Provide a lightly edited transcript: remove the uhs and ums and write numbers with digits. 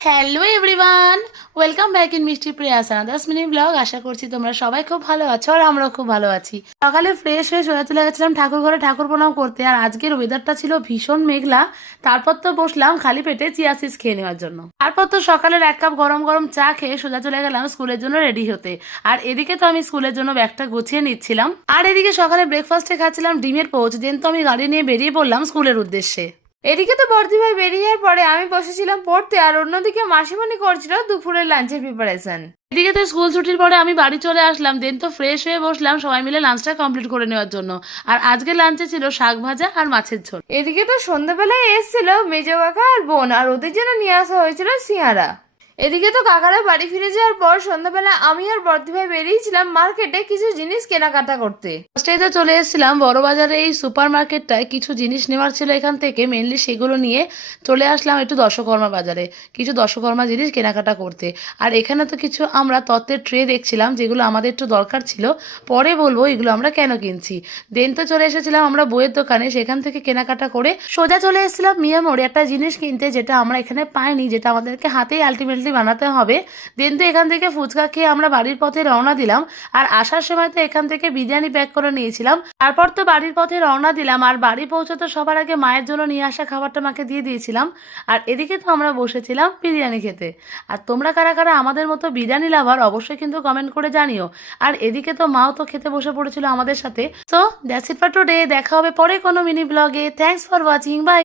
Hello everyone, welcome back in মিষ্টি Prius আনাদার্স mini blog. আশা করছি তোমরা সবাই খুব ভালো আছো আর আমরাও খুব ভালো আছি। সকালে ফ্রেশ হয়ে সোজা চলে গেছিলাম ঠাকুর ঘরে ঠাকুর প্রণাম করতে। আর আজকের ওয়েদারটা ছিল ভীষণ মেঘলা। তারপর তো বসলাম খালি পেটে চিয়া সিডস খেয়ে নেওয়ার জন্য। তারপর তো সকালের এক কাপ গরম গরম চা খেয়ে সোজা চলে গেলাম স্কুলের জন্য রেডি হতে। আর এদিকে তো আমি স্কুলের জন্য ব্যাগটা গুছিয়ে নিচ্ছিলাম, আর এদিকে সকালে ব্রেকফাস্টে খাচ্ছিলাম ডিমের পোচ। দেন তো আমি গাড়ি নিয়ে বেরিয়ে পড়লাম স্কুলের উদ্দেশ্যে। এদিকে তো বর্দি ভাই বেরিয়ে যাওয়ার পরে আমি বসেছিলাম পড়তে, আর অন্যদিকে মাসিমণি করছিল দুপুরের লাঞ্চের প্রিপারেশন। এদিকে তো স্কুল ছুটির পরে আমি বাড়ি চলে আসলাম। দেন তো ফ্রেশ হয়ে বসলাম সবাই মিলে লাঞ্চটা কমপ্লিট করে নেওয়ার জন্য। আর আজকে লাঞ্চে ছিল শাক ভাজা আর মাছের ঝোল। এদিকে তো সন্ধ্যাবেলায় এসেছিল মেজো কাকা আর বোন, আর ওদের জন্য নিয়ে আসা হয়েছিল সিঙ্গারা। এদিকে তো কাকারা বাড়ি ফিরে যাওয়ার পর সন্ধ্যাবেলা আমি আর বর্দি ভাই বেরিয়েছিলাম মার্কেটে কিছু জিনিস কেনাকাটা করতে। ফার্স্টেই তো চলে এসেছিলাম বড় বাজারে, এই সুপার মার্কেটটায় কিছু জিনিস নেওয়ার ছিল এখান থেকে। মেনলি সেগুলো নিয়ে চলে আসলাম একটু দশকর্মা বাজারে কিছু দশকর্মা জিনিস কেনাকাটা করতে। আর এখানে তো কিছু আমরা তত্ত্বের ট্রে দেখছিলাম যেগুলো আমাদের একটু দরকার ছিল, পরে বলবো এগুলো আমরা কেন কিনছি। দেন তো চলে এসেছিলাম আমরা বইয়ের দোকানে, সেখান থেকে কেনাকাটা করে সোজা চলে এসেছিলাম মিয়া মোড়ে একটা জিনিস কিনতে যেটা আমরা এখানে পাইনি, যেটা আমাদেরকে হাতেই আলটিমেটলি বানাতে হবে। দেন তো এখান থেকে ফুচকা খেয়ে আমরা বাড়ির পথে রওনা দিলাম। আর আসার সময় তো এখান থেকে বিরিয়ানি প্যাক করে নিয়েছিলাম। তারপর তো বাড়ির পথে রওনা দিলাম, আর বাড়ি পৌঁছতে সবার আগে মায়ের জন্য নিয়ে আসা খাবারটা মাকে দিয়ে দিয়েছিলাম। আর এদিকে তো আমরা বসেছিলাম বিরিয়ানি খেতে। আর তোমরা কারা কারা আমাদের মতো বিরিয়ানি লাভার অবশ্যই কিন্তু কমেন্ট করে জানিও। আর এদিকে তো মাও তো খেতে বসে পড়েছিল আমাদের সাথে। So that's it for today. দেখা হবে পরে কোনো মিনি ব্লগে। Thanks for watching, by.